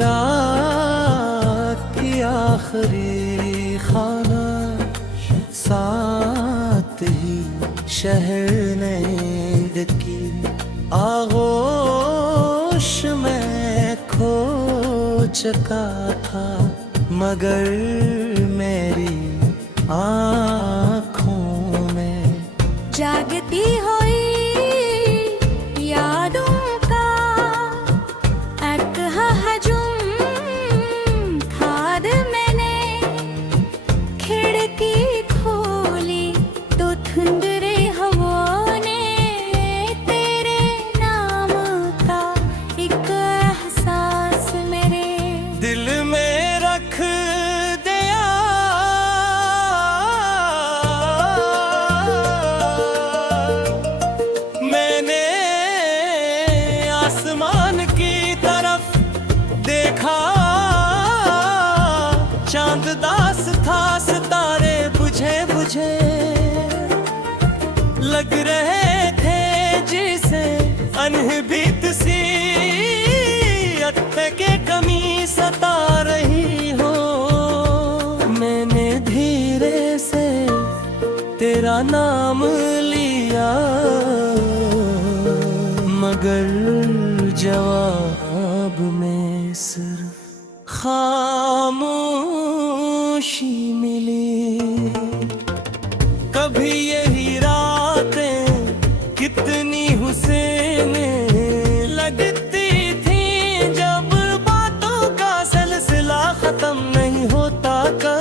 रात की आखिरी खाना साथ ही शहर नींद की आगोश में खो चुका था, मगर मेरी आँखों में जागती हुई यादों का एक हजूम खाद मैंने खिड़की खोली तो धुंधले हवाओं ने तेरे नाम का एक एहसास मेरे दिल में रख दिया। मैंने आसमान की तरफ देखा, चांद दास था, सितारे बुझे बुझे लग रहे थे, जिसे अनभित सी अत्ते के कमी सता रही हो। मैंने धीरे से तेरा नाम लिया, मगर जवाब में सिर्फ खामोशी मिली। कभी यही रातें कितनी हुसैन लगती थी, जब बातों का सिलसिला खत्म नहीं होता का।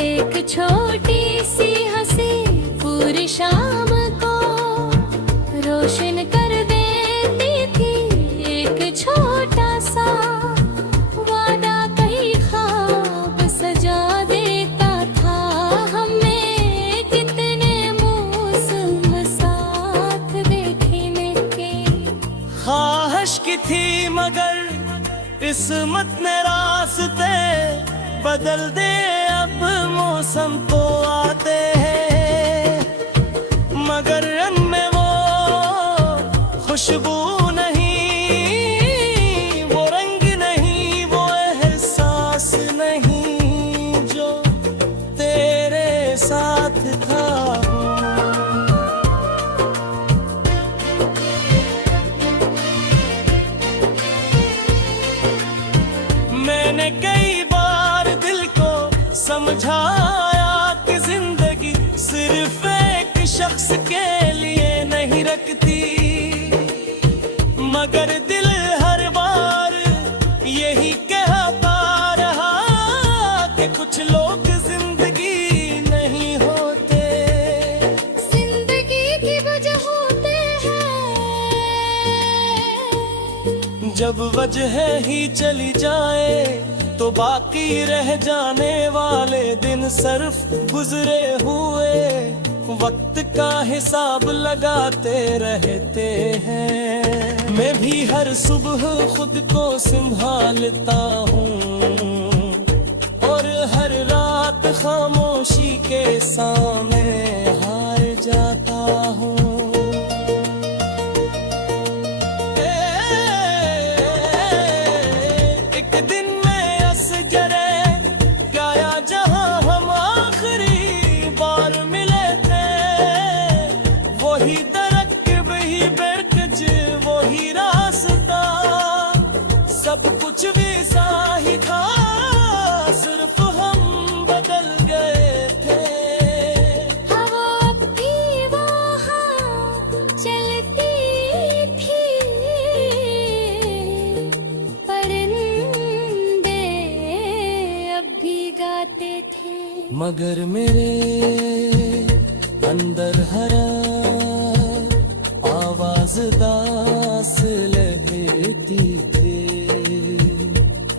एक छोटी सी हंसी पूरी शाम को रोशन कर देती थी, एक छोटा सा वादा कई ख्वाब सजा देता था हमें, कितने मौसम साथ देखने के ख्वाहिश की थी, मगर किस्मत ने रास्ते बदल दे। अब मौसम तो आते हैं, मगर रंग में वो खुशबू नहीं, वो रंग नहीं, वो एहसास नहीं जो तेरे साथ था। मैंने कई बार दिल को समझाया कि जिंदगी सिर्फ एक शख्स के लिए नहीं रखती, मगर दिल हर बार यही कहता रहा कि कुछ लोग जिंदगी नहीं होते। जिंदगी की वजह होते हैं, जब वजह ही चली जाए तो बाकी रह जाने वाले दिन सिर्फ गुजरे हुए वक्त का हिसाब लगाते रहते हैं। मैं भी हर सुबह खुद को संभालता हूँ और हर रात खामोशी के सामने हार जाता हूँ। एक दिन में असजरे गाया जहाँ हम आखिरी बार मिले थे, वही दरख्त वही बेरकज वही रास्ता, सब कुछ वैसा ही था, सिर्फ हम बदल गए थे। हवा भी वहाँ चलती थी, परिंदे अब भी गाते थे, मगर मेरे अंदर हरा आवाज दास लगती थी।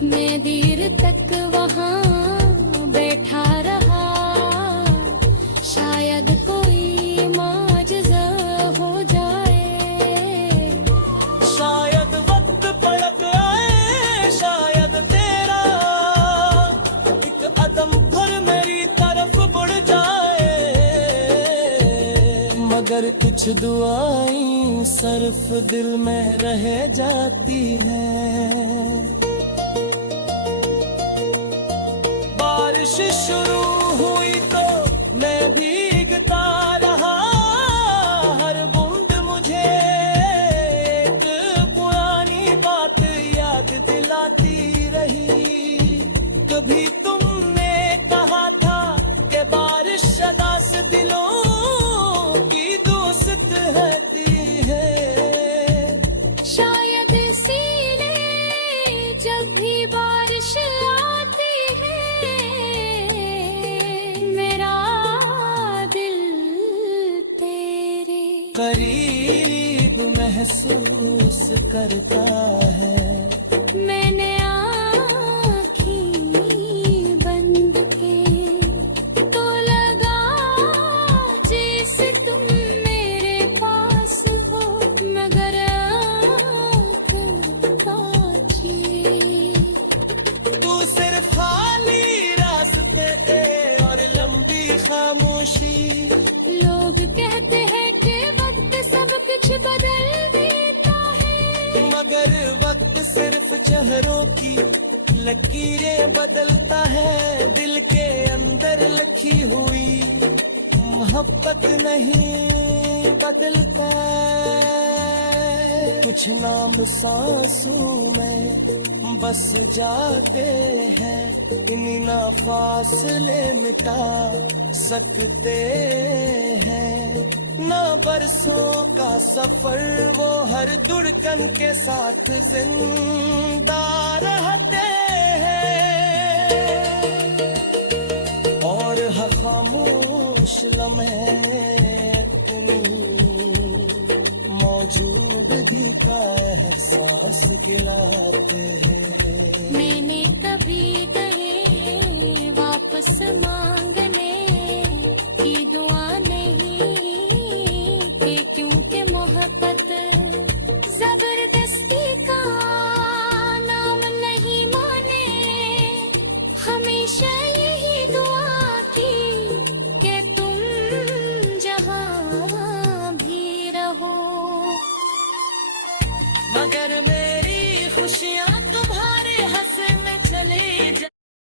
मैं देर तक वहाँ बैठा रहा, शायद कोई माजज़ा हो जाए, शायद वक्त पलट आए, शायद तेरा एक कदम फिर मेरी तरफ बढ़ जाए, मगर कुछ दुआएं सिर्फ दिल में रह जाती हैं। बारिश शुरू हुई तो मैं भीगता रहा, हर बूंद मुझे एक पुरानी बात याद दिलाती रही। कभी तुमने कहा था कि बारिश अदास दिलों की दोस्त रहती है। शायद इसीलिए जब भी बारिश आती है मेरा दिल तेरे करीब महसूस करता है। मैंने बंद के तो लगा जैसे तुम मेरे पास हो, मगर तू सिर्फ खाली रास्ते और लंबी खामोशी। लोग कहते हैं कि वक्त सब कुछ बदल देता है, मगर वक्त सिर्फ चेहरों की लकीरें बदलता है। दिल के अंदर लिखी हुई मोहब्बत नहीं बदलता। कुछ नाम सांसों में बस जाते हैं, इन्हीं ना फासले मिटा सकते हैं। ना बरसों का सफर वो हर धड़कन के साथ जिंदा रहते हैं। और हर खामोश लम्हे अपनी मौजूदगी का एहसास दिलाते हैं।